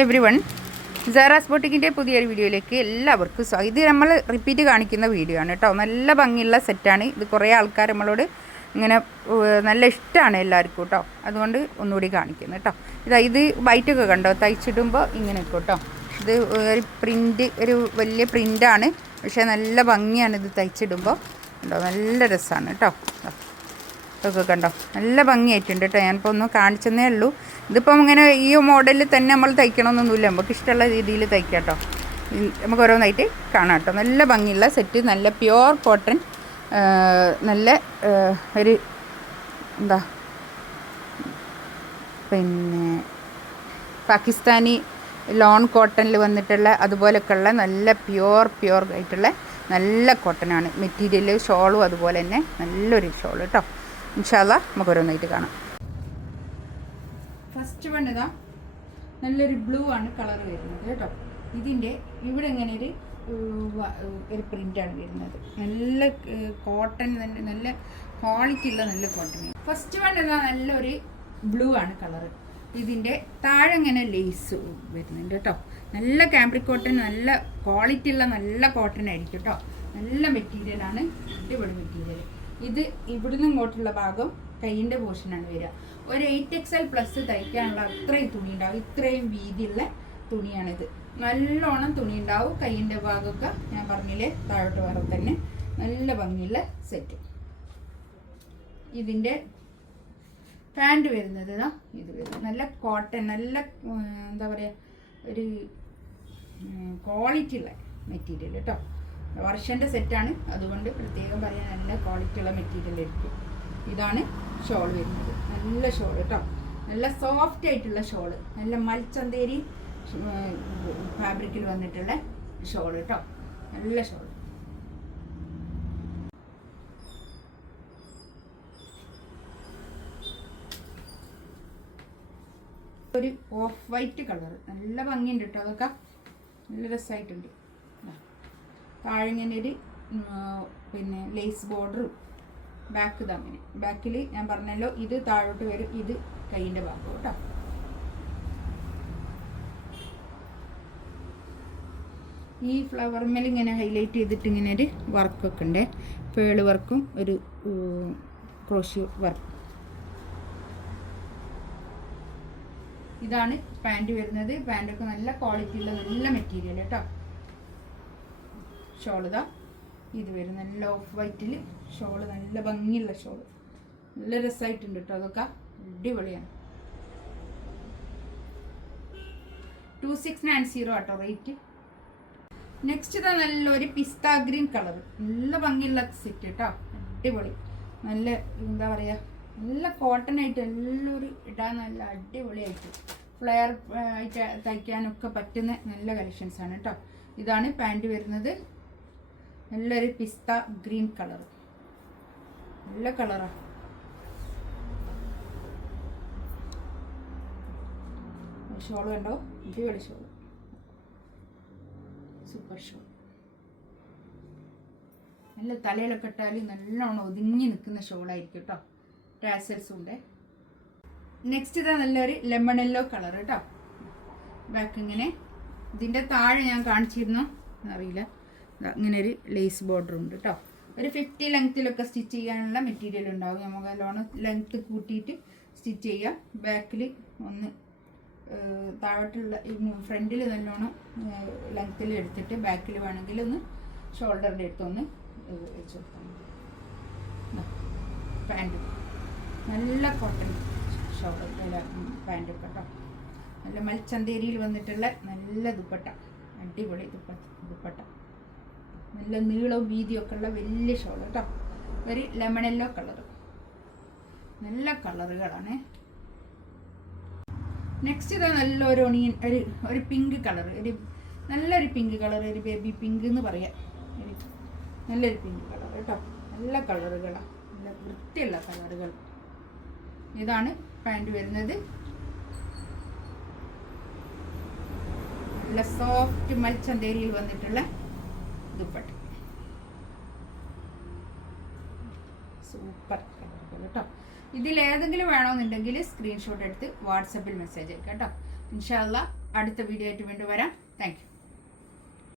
Everyone, Sara's ബൊട്ടിക്കിൻ്റെ പുതിയൊരു വീഡിയോയിലേക്ക് എല്ലാവർക്കും സ്വാഗതം. ഇത് നമ്മൾ റിപ്പീറ്റ് കാണിക്കുന്ന വീഡിയോ ആണ് കേട്ടോ. നല്ല ഭംഗിയുള്ള സെറ്റാണ് ഇത്. കുറേ ആൾക്കാർ നമ്മളോട് ഇങ്ങനെ നല്ല ഇഷ്ടമാണ് എല്ലാവർക്കും കേട്ടോ. അതുകൊണ്ട് ഒന്നുകൂടി കാണിക്കുന്നു കേട്ടോ. ഇത് വൈറ്റൊക്കെ കണ്ടോ, തയ്ച്ചിടുമ്പോൾ ഇങ്ങനെ കേട്ടോ. ഇത് ഒരു പ്രിൻ്റ്, ഒരു വലിയ പ്രിൻ്റാണ്, പക്ഷേ നല്ല ഭംഗിയാണ് ഇത് തയ്ച്ചിടുമ്പോൾ കേട്ടോ. നല്ല രസമാണ് കേട്ടോ. ഇതൊക്കെ കണ്ടോ, നല്ല ഭംഗിയായിട്ടുണ്ട് കേട്ടോ. ഞാനിപ്പോൾ ഒന്ന് കാണിച്ചെന്നേ ഉള്ളൂ. ഇതിപ്പം ഇങ്ങനെ ഈ മോഡലിൽ തന്നെ നമ്മൾ തയ്ക്കണമെന്നൊന്നുമില്ല, നമുക്ക് ഇഷ്ടമുള്ള രീതിയിൽ തയ്ക്കാം കേട്ടോ. നമുക്ക് ഓരോന്നായിട്ട് കാണാം കേട്ടോ. നല്ല ഭംഗിയുള്ള സെറ്റ്, നല്ല പ്യുവർ കോട്ടൺ, നല്ല ഒരു എന്താ പിന്നെ പാകിസ്ഥാനി ലോൺ കോട്ടണിൽ വന്നിട്ടുള്ള അതുപോലെയൊക്കെയുള്ള നല്ല പ്യുവർ ആയിട്ടുള്ള നല്ല കോട്ടനാണ് മെറ്റീരിയൽ. ഷോളും അതുപോലെ തന്നെ നല്ലൊരു ഷോൾ കേട്ടോ. ഇൻഷാ അല്ലാ നമുക്ക് ഓരോന്നായിട്ട് കാണാം. ഫസ്റ്റ് വൺ ഇതാ, നല്ലൊരു ബ്ലൂ ആണ് കളർ വരുന്നത് കേട്ടോ. ഇതിൻ്റെ ഇവിടെ ഇങ്ങനെ ഒരു പ്രിൻ്റാണ് വരുന്നത്. നല്ല കോട്ടൺ, നല്ല ക്വാളിറ്റി ഉള്ള നല്ല കോട്ടൺ. ഫസ്റ്റ് വൺ ഇതാ, നല്ലൊരു ബ്ലൂ ആണ് കളറ്. ഇതിൻ്റെ താഴെ ഇങ്ങനെ ലേസ് വരുന്നുണ്ട് കേട്ടോ. നല്ല കാംബ്രിക് കോട്ടൺ, നല്ല ക്വാളിറ്റി ഉള്ള നല്ല കോട്ടൺ ആയിരിക്കും കേട്ടോ. നല്ല മെറ്റീരിയലാണ്, അടിപൊളി മെറ്റീരിയൽ. ഇത് ഇവിടുന്ന് ഇങ്ങോട്ടുള്ള ഭാഗം കൈയിൻ്റെ പോർഷനാണ് വരിക. ഒരു 8XL+ തയ്ക്കാനുള്ള അത്രയും തുണി ഉണ്ടാവും. ഇത്രയും വീതിയുള്ള തുണിയാണിത്. നല്ലോണം തുണി ഉണ്ടാവും. കൈയിൻ്റെ ഭാഗമൊക്കെ ഞാൻ പറഞ്ഞില്ലേ, താഴോട്ട് വരെ തന്നെ നല്ല ഭംഗിയുള്ള സെറ്റ്. ഇതിൻ്റെ പാൻറ് വരുന്നത് ഇതാ, ഇത് വരുന്നത് നല്ല കോട്ടൺ, നല്ല എന്താ പറയുക, ഒരു ക്വാളിറ്റി ഉള്ള മെറ്റീരിയൽ കേട്ടോ. വർഷൻ്റെ സെറ്റാണ്, അതുകൊണ്ട് പ്രത്യേകം പറയാൻ നല്ല ക്വാളിറ്റി ഉള്ള മെറ്റീരിയൽ ആയിരിക്കും. ഇതാണ് ഷോൾ വരുന്നത്. നല്ല ഷോൾ കേട്ടോ, നല്ല സോഫ്റ്റ് ആയിട്ടുള്ള ഷോള്, നല്ല മൽച്ചന്തേരി ഫാബ്രിക്കിൽ വന്നിട്ടുള്ള ഷോൾ കേട്ടോ. നല്ല ഷോൾ. ഒരു ഓഫ് വൈറ്റ് കളർ, നല്ല ഭംഗിയുണ്ട് കേട്ടോ. അതൊക്കെ നല്ല രസമായിട്ടുണ്ട്. താഴെ ഇങ്ങനെ ഒരു പിന്നെ ലേസ് ബോർഡറും ബാക്ക് തമ്മിൽ. ബാക്കിൽ ഞാൻ പറഞ്ഞല്ലോ, ഇത് താഴോട്ട് വരും, ഇത് കൈയിൻ്റെ ഭാഗം കേട്ടോ. ഈ ഫ്ലവർ മേൽ ഇങ്ങനെ ഹൈലൈറ്റ് ചെയ്തിട്ട് ഇങ്ങനെ ഒരു വർക്കൊക്കെ ഉണ്ട്. പേള് വർക്കും ഒരു ക്രോഷ്യോ വർക്കും. ഇതാണ് പാൻറ് വരുന്നത്. പാൻറ്റൊക്കെ നല്ല ക്വാളിറ്റി ഉള്ള നല്ല മെറ്റീരിയൽ കേട്ടോ. ഷോള് ഇതാ, ഇത് വരും നല്ല ഓഫ് വൈറ്റിൽ ഷോള്, നല്ല ഭംഗിയുള്ള ഷോള്, നല്ല രസമായിട്ടുണ്ട് കേട്ടോ. അതൊക്കെ അടിപൊളിയാണ്. 2690 കേട്ടോ റേറ്റ്. നെക്സ്റ്റ് ഇതാ, നല്ലൊരു പിസ്ത ഗ്രീൻ കളർ, നല്ല ഭംഗിയുള്ള സെറ്റ് കേട്ടോ. അടിപൊളി, നല്ല എന്താ പറയുക, നല്ല കോട്ടൺ ആയിട്ട് എല്ലാവരും ഇടാൻ നല്ല അടിപൊളിയായിട്ട് ഫ്ലെയർ ആയിട്ട് തയ്ക്കാനൊക്കെ പറ്റുന്ന നല്ല കളക്ഷൻസാണ് കേട്ടോ. ഇതാണ് പാൻറ് വരുന്നത്. നല്ലൊരു പിസ്ത ഗ്രീൻ കളർ, നല്ല കളറാണ്. ഷോൾ കണ്ടോ, അടിപൊളി ഷോൾ, സൂപ്പർ ഷോൾ. നല്ല തലയിലൊക്കെ ഇട്ടാൽ നല്ലോണം ഒതുങ്ങി നിൽക്കുന്ന ഷോളായിരിക്കും കേട്ടോ. ടാസൽസും ഉണ്ട്. നെക്സ്റ്റ് ഇതാ, നല്ലൊരു ലെമൺ യെല്ലോ കളർ കേട്ടോ. ബാക്ക് ഇങ്ങനെ, ഇതിൻ്റെ താഴെ ഞാൻ കാണിച്ചിരുന്നു അറിയില്ല, ഇങ്ങനെ ഒരു ലേസ് ബോർഡർ ഉണ്ട് കേട്ടോ. ഒരു 50 ലെങ്ത്തിലൊക്കെ സ്റ്റിച്ച് ചെയ്യാനുള്ള മെറ്റീരിയൽ ഉണ്ടാവും. നമുക്ക് നല്ലോണം ലെങ്ത്ത് കൂട്ടിയിട്ട് സ്റ്റിച്ച് ചെയ്യാം. ബാക്കിൽ ഒന്ന് താഴോട്ടുള്ള ഫ്രണ്ടിൽ നല്ലോണം ലെങ്ത്തിൽ എടുത്തിട്ട് ബാക്കിൽ വേണമെങ്കിൽ ഒന്ന് ഷോൾഡറിൻ്റെ അടുത്തൊന്ന് വെച്ച് കൊടുക്കാം. പാൻറ്റ് നല്ല കോട്ടൺ ഷോൾ പാൻറ്റ് കേട്ടോ. നല്ല മൽച്ചന്തേരിയിൽ വന്നിട്ടുള്ള നല്ല ദുപ്പട്ട, അടിപൊളി ദുപ്പട്ട, നല്ല നീളവും വീതിയൊക്കെ ഉള്ള വലിയ ഷോൾ കേട്ടോ. ഒരു ലെമൺ യെല്ലോ കളർ, നല്ല കളറുകളാണ്. നെക്സ്റ്റ് ഇതാ, നല്ലൊരു ഒണിയൻ, ഒരു പിങ്ക് കളർ, നല്ലൊരു പിങ്ക് കളർ, ഒരു ബേബി പിങ്ക് എന്ന് പറയാം. നല്ലൊരു പിങ്ക് കളർ കേട്ടോ. നല്ല കളറുകളാണ്, നല്ല വൃത്തിയുള്ള കളറുകൾ. ഇതാണ് പാൻറ് വരുന്നത്. നല്ല സോഫ്റ്റ് മൽച്ചന്തേരിയിൽ വന്നിട്ടുള്ള ദുപ്പട്ട, സൂപ്പർ കളറുകൾ കേട്ടോ. ഇതിലേതെങ്കിലും വേണമെന്നുണ്ടെങ്കിൽ സ്ക്രീൻഷോട്ട് എടുത്ത് വാട്സപ്പിൽ മെസ്സേജ് അയക്കാം കേട്ടോ. ഇൻഷാ അല്ലാ അടുത്ത വീഡിയോ ആയിട്ട് വീണ്ടും വരാം. Thank you.